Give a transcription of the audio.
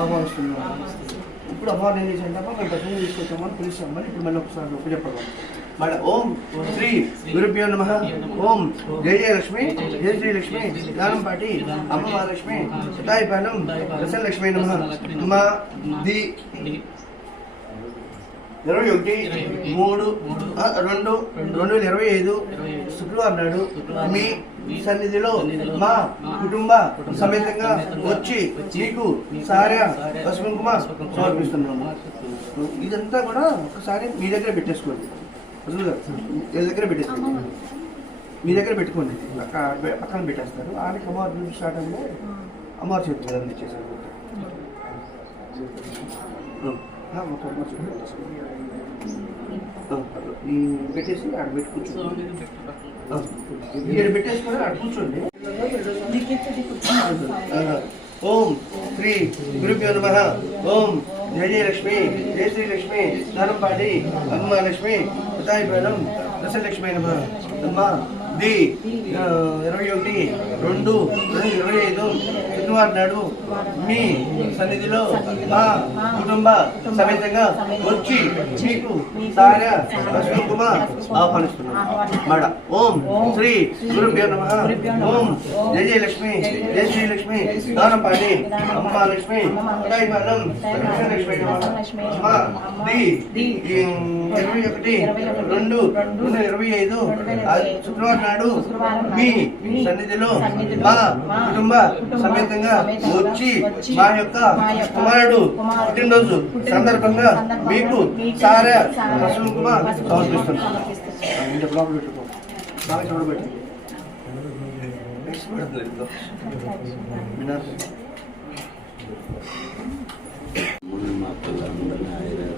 ఆహ్వానిస్తున్నాం. ఇప్పుడు అమ్మవారు ఏం చేశారంటే మేము దర్శనం తీసుకొచ్చామని పిలుస్తామని ఇప్పుడు మళ్ళీ ఒకసారి ఒప్పు చెప్పడం మళ్ళీ ఓం శ్రీ గురుభ్యో నమ. ఓం జయ జయ లక్ష్మి జయ శ్రీ లక్ష్మి అమ్మ మహాలక్ష్మి సతాయిపానం దశలక్ష్మి నమ. అమ్మ ది ఇరవై ఒకటి మూడు రెండు రెండు వేల ఇరవై ఐదు శుక్రవారం నాడు మీ సన్నిధిలో మా కుటుంబ సమేతంగా వచ్చి మీకు సారా పసుకుంకుమ సమర్పిస్తున్నాము. ఇదంతా కూడా ఒకసారి మీ దగ్గర పెట్టేసుకోండి. వీళ్ళ దగ్గర పెట్టేసుకోండి. మీ దగ్గర పెట్టుకోండి. పక్కన పెట్టేస్తారు. ఆయనకి అమ్మవారి నుంచి స్టార్ట్ అమ్మవారి చేతి మీద ఇచ్చేసారు ఆ, మొత్తం అమ్మవారి చేతిలో పెట్టేసుకోండి. ఆ, ఈ పెట్టేసి ఆడ పెట్టి కూర్చోండి ఆ, ఇక్కడ పెట్టేసుకొని ఆడ కూర్చోండి ఆ, ఓం శ్రీ గురుభ్యో నమ ఓం జయ జయ లక్ష్మి జయ శ్రీ లక్ష్మి ధనంపాటి అమ్మ లక్ష్మి పితాయి మేడం దశలక్ష్మి నమ అమ్మ ది ఇరవై ఒకటి రెండు ఇరవై ఐదు శనివారం నాడు మీ సన్నిధిలో మా కుటుంబ సమేతంగా వచ్చి మీకు సార అశ్విన్ కుమార్ ఆహ్వానిస్తున్నాం. ఓం శ్రీ గురుభ్యో నమ. ఓం జయ జయలక్ష్మి జయ శ్రీ లక్ష్మి దానంపాటి అమ్మ లక్ష్మి ఉదయపాలెం లక్ష్మి ది ఇరవై ఒకటి రెండు రెండు ఇరవై ఐదు శుక్రవారం నాడు మీ సన్నిధిలో మా కుటుంబ సమేతంగా వచ్చి మా యొక్క కుమారుడు పుట్టినరోజు సందర్భంగా మీకు సారా సమర్పిస్తున్నాం. ముందు మా పిల్లలందరినీ ఆయుర్వేద